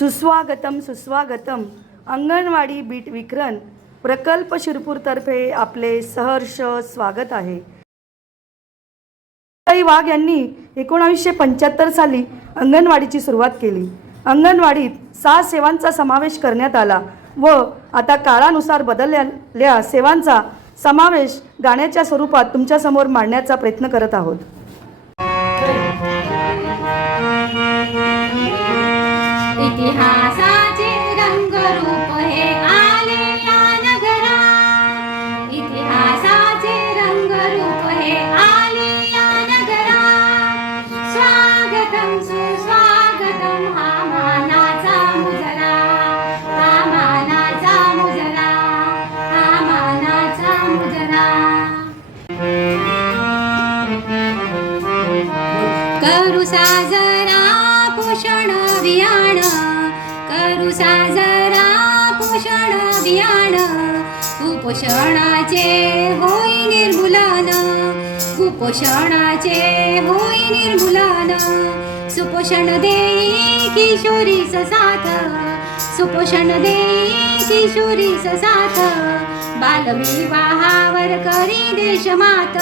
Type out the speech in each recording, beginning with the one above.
सुस्वागतम सुस्वागतम. अंगणवाडी बीट विक्रन प्रकल्प शिरपूरतर्फे आपले सहर्ष स्वागत आहे. ताई वाघ यांनी एकोणावीसशे पंच्याहत्तर साली अंगणवाडीची सुरुवात केली. अंगणवाडीत सहा सेवांचा समावेश करण्यात आला व आता काळानुसार बदललेल्या सेवांचा समावेश गाण्याच्या स्वरूपात तुमच्यासमोर मांडण्याचा प्रयत्न करत आहोत. इतिहासाचे रंगरूप हे आले या नगरा. इतिहासाचे रंगरूप हे आले या नगरा. स्वागतम सुस्वागतम हा मानाचा मुजरा. हा मानाचा मुजरा. हा मानाचा मुजरा. करू साजरा पोषण अभियान. करू साजरा पोषण अभियान. कुपोषणाचे होई निर्मूलन. कुपोषणाचे होई निर्मूलन. सुपोषण देई किशोरी साथ. सुपोषण देई किशोरी साथ. बालविवाहावर करी देशमात.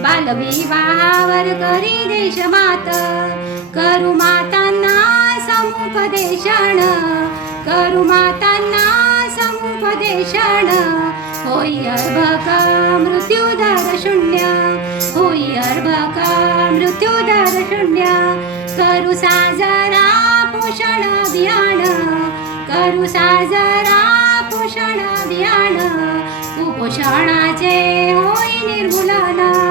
बालविवाहावर करी देशमात. करू मातांना समुपदेशन करू मातांना समुपदेशन. होई अर्भक मृत्यूदर शून्य होई अर्भक मृत्यूदर शून्य. करू साजरा पोषण अभियान करू साजरा पोषण अभियान. कुपोषणाचे होई निर्मूलन.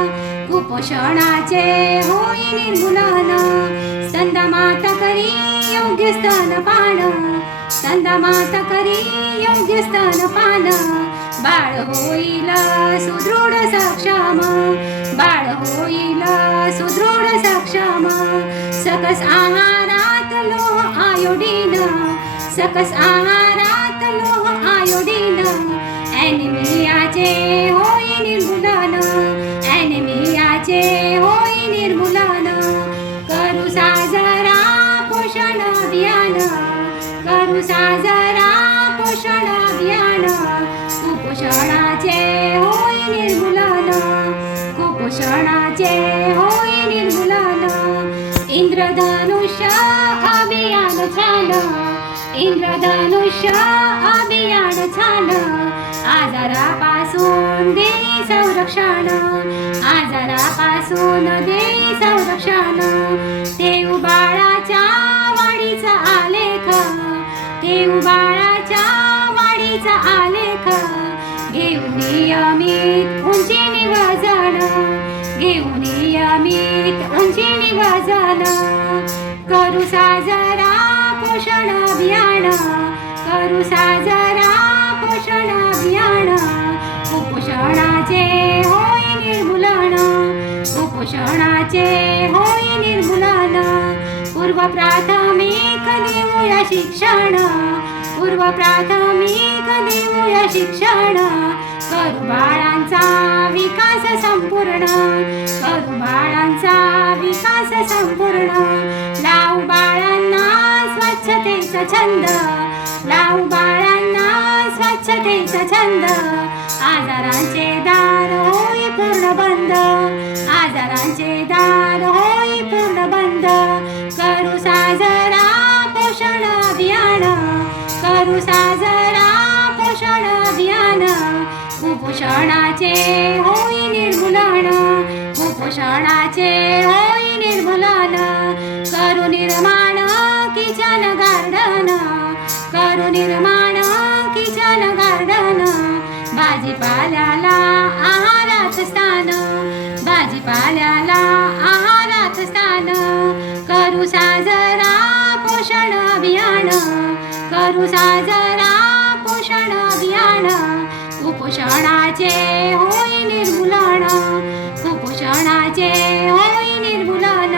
कुपोषणाचे होई निर्मूलन स्तंद माता करी योग्य स्तनपान स्तंद माता करी योग्य स्तनपान बाळ होईल सुदृढ सक्षम. बाळ होईल सुदृढ सक्षम. सकस आहारात लो आयोडीन. सकस आहारात लोह करू साजरा पोषण अभियान कुपोषणाचे होई निर्मूलन. कुपोषणाचे होई निर्मूलन. इंद्रधनुष्य अभियान झालं इंद्रधनुष्य अभियान झालं आजारापासून देई संरक्षण. आजारापासून देई संरक्षण. देऊ बाळा देऊ बाळाच्या वाढीचा आलेख घेऊ नियमित उंची निवाजान. घेऊ नियमित उंची निवाजान. करू साजरा पोषण अभियान. करू साजरा पोषण अभियान. कुपोषणाचे होई निर्मूलन. कुपोषणाचे होई निर्मूलन. पूर्व प्राथमिक देऊया शिक्षण. पूर्व प्राथमिक देऊया शिक्षण. करू बाळांचा विकास संपूर्ण. करू बाळांचा विकास संपूर्ण. लावू बाळांना स्वच्छतेचा छंद. लावू बाळांना स्वच्छतेचा छंद. आजारांचे दार होई पूर्ण बंद. आजारांचे दार करू साजरा पोषण अभियान. कुपोषणाचे होई निर्मूलन. कुपोषणाचे होई निर्मूलन. करू निर्माण किचन गार्डन. करू निर्माण किचन गार्डन. भाजीपाल्याला आहारात स्थान. भाजीपाल्याला आहारात स्थान. करू साजरा पोषण अभियान. करू साजरा पोषण अभियान कुपोषणाचे होई निर्मूलन कुपोषणाचे होई निर्मूलन.